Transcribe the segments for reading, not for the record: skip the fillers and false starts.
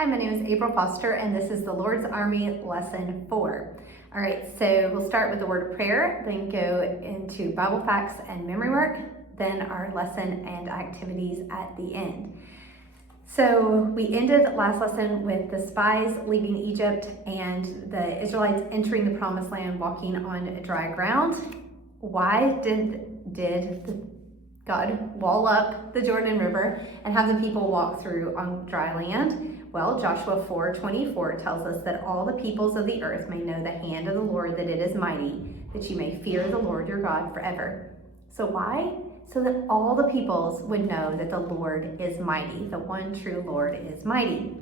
Hi, my name is April Foster, and this is the Lord's Army Lesson 4. All right, so we'll start with the word of prayer, then go into Bible facts and memory work, then our lesson and activities at the end. So we ended last lesson with the spies leaving Egypt and the Israelites entering the promised land, walking on dry ground. Why did God wall up the Jordan River and have the people walk through on dry land? Well, Joshua 4:24 tells us that all the peoples of the earth may know the hand of the Lord, that it is mighty, that you may fear the Lord your God forever. So why? So that all the peoples would know that the Lord is mighty. The one true Lord is mighty.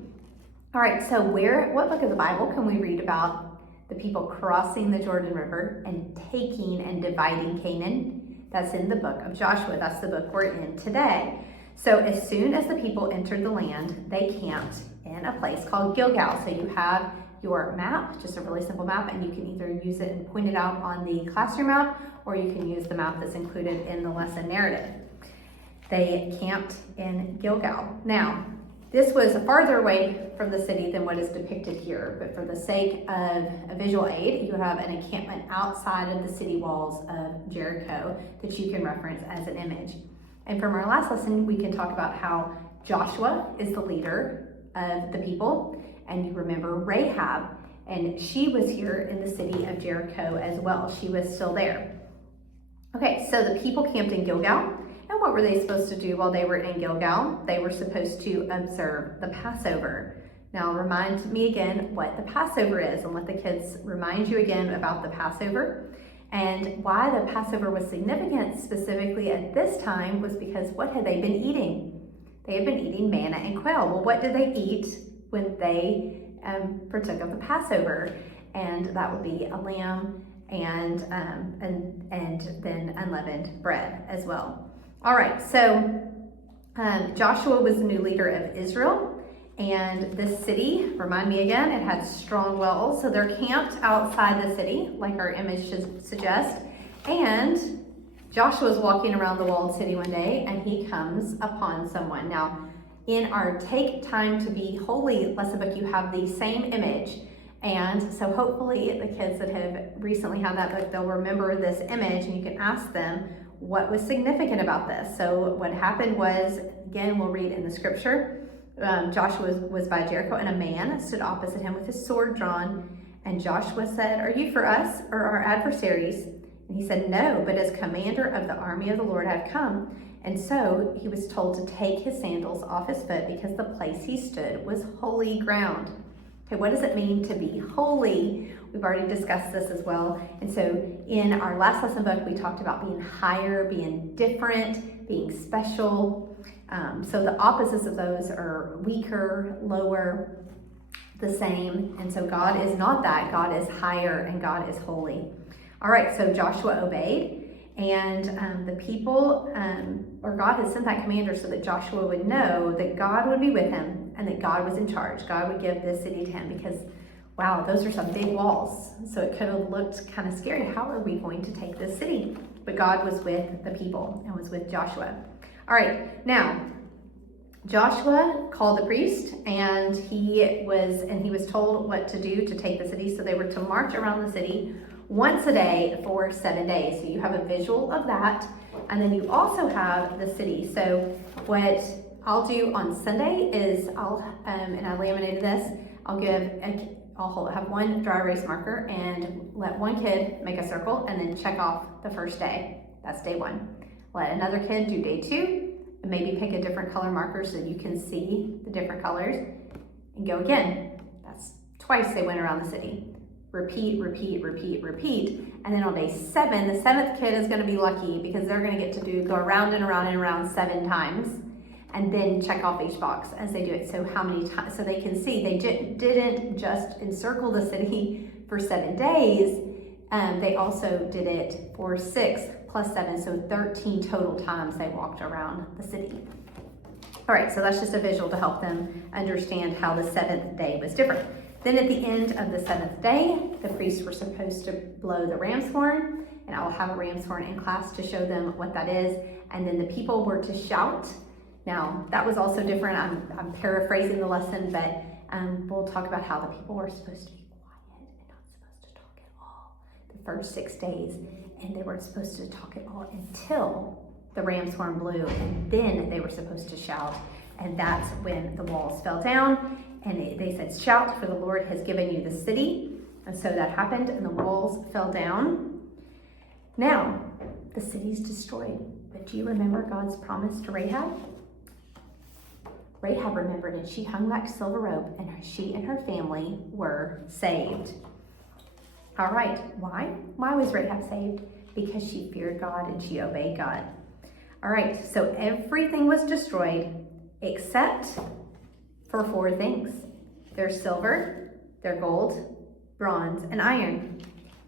All right, so what book of the Bible can we read about the people crossing the Jordan River and taking and dividing Canaan? That's in the book of Joshua. That's the book we're in today. So as soon as the people entered the land, they camped in a place called Gilgal. So you have your map, just a really simple map, and you can either use it and point it out on the classroom map, or you can use the map that's included in the lesson narrative. They camped in Gilgal. Now, this was farther away from the city than what is depicted here, but for the sake of a visual aid, you have an encampment outside of the city walls of Jericho that you can reference as an image. And from our last lesson, we can talk about how Joshua is the leader of the people, and you remember Rahab, and she was here in the city of Jericho as well. She was still there. Okay, so the people camped in Gilgal. And what were they supposed to do while they were in Gilgal? They were supposed to observe the Passover. Now, remind me again what the Passover is, and let the kids remind you again about the Passover. And why the Passover was significant specifically at this time was because what had they been eating? They had been eating manna and quail. Well, what did they eat when they partook of the Passover? And that would be a lamb and then unleavened bread as well. All right, so Joshua was the new leader of Israel, and this city, remind me again, it had strong walls, so they're camped outside the city, like our image should suggest, and Joshua's walking around the walled city one day, and he comes upon someone. Now, in our Take Time to Be Holy lesson book, you have the same image, and so hopefully the kids that have recently had that book, they'll remember this image, and you can ask them what was significant about this. So what happened was, again, we'll read in the scripture, Joshua was by Jericho, and a man stood opposite him with his sword drawn, and Joshua said, "Are you for us or our adversaries?" And he said, "No, but as commander of the army of the Lord I've come." And so he was told to take his sandals off his foot because the place he stood was holy ground. Okay, what does it mean to be holy? We've already discussed this as well. And so in our last lesson book, we talked about being higher, being different, being special. So the opposites of those are weaker, lower, the same. And so God is not that. God is higher and God is holy. All right, so Joshua obeyed, and the people, or God had sent that commander so that Joshua would know that God would be with him and that God was in charge. God would give this city to him because, wow, those are some big walls. So it could have looked kind of scary. How are we going to take this city? But God was with the people and was with Joshua. All right, now, Joshua called the priest, and he was told what to do to take the city. So they were to march around the city once a day for 7 days. So you have a visual of that. And then you also have the city. So what I'll do on Sunday is and I laminated this, I'll have one dry erase marker and let one kid make a circle and then check off the first day. That's day 1. Let another kid do day 2, and maybe pick a different color marker so you can see the different colors, and go again. That's twice they went around the city. Repeat, repeat, repeat, repeat. And then on day 7, the 7th kid is going to be lucky because they're going to get to go around and around and around 7 times, and then check off each box as they do it. So how many times, so they can see they didn't just encircle the city for 7 days. They also did it for 6 plus 7, so 13 total times they walked around the city. All right, so that's just a visual to help them understand how the 7th day was different. Then at the end of the 7th day, the priests were supposed to blow the ram's horn, and I will have a ram's horn in class to show them what that is. And then the people were to shout. Now, that was also different. I'm paraphrasing the lesson, but we'll talk about how the people were supposed to be quiet and not supposed to talk at all the first 6 days, and they weren't supposed to talk at all until the ram's horn blew, and then they were supposed to shout, and that's when the walls fell down, and they said, shout, for the Lord has given you the city. And so that happened, and the walls fell down. Now, the city's destroyed, but do you remember God's promise to Rahab? Rahab remembered, and she hung back silver robe, and she and her family were saved. All right, why? Why was Rahab saved? Because she feared God and she obeyed God. All right, so everything was destroyed except for 4 things. Their silver, their gold, bronze, and iron.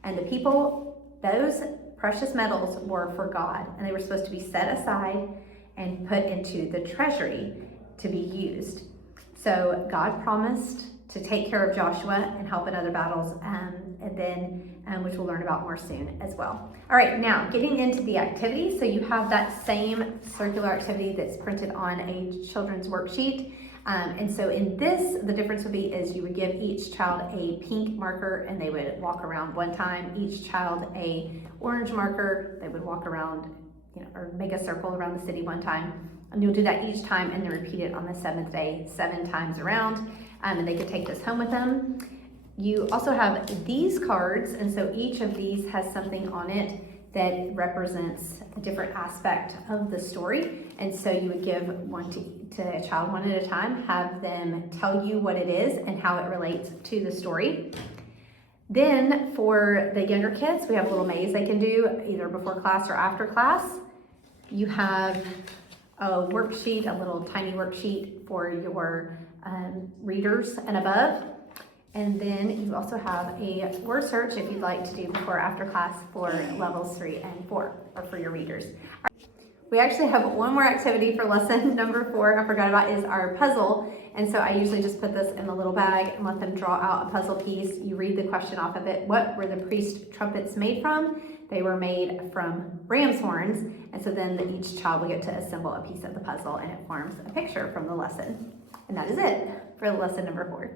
And the people, those precious metals were for God, and they were supposed to be set aside and put into the treasury to be used. So God promised to take care of Joshua and help in other battles, and then which we'll learn about more soon as well. All right, now getting into the activity. So you have that same circular activity that's printed on a children's worksheet. And so in this, the difference would be is you would give each child a pink marker and they would walk around one time. Each child a orange marker, they would walk around, or make a circle around the city one time. And you'll do that each time and then repeat it on the 7th day, 7 times around. And they could take this home with them. You also have these cards, and so each of these has something on it that represents a different aspect of the story. And so you would give one to a child one at a time, have them tell you what it is and how it relates to the story. Then for the younger kids, we have a little maze they can do either before class or after class. You have a worksheet, a little tiny worksheet for your readers and above. And then you also have a word search if you'd like to do before or after class for levels 3 and 4, or for your readers. We actually have one more activity for lesson number 4 I forgot about, is our puzzle. And so I usually just put this in the little bag and let them draw out a puzzle piece. You read the question off of it. What were the priest trumpets made from? They were made from ram's horns. And so then each child will get to assemble a piece of the puzzle, and it forms a picture from the lesson. And that is it for lesson number 4.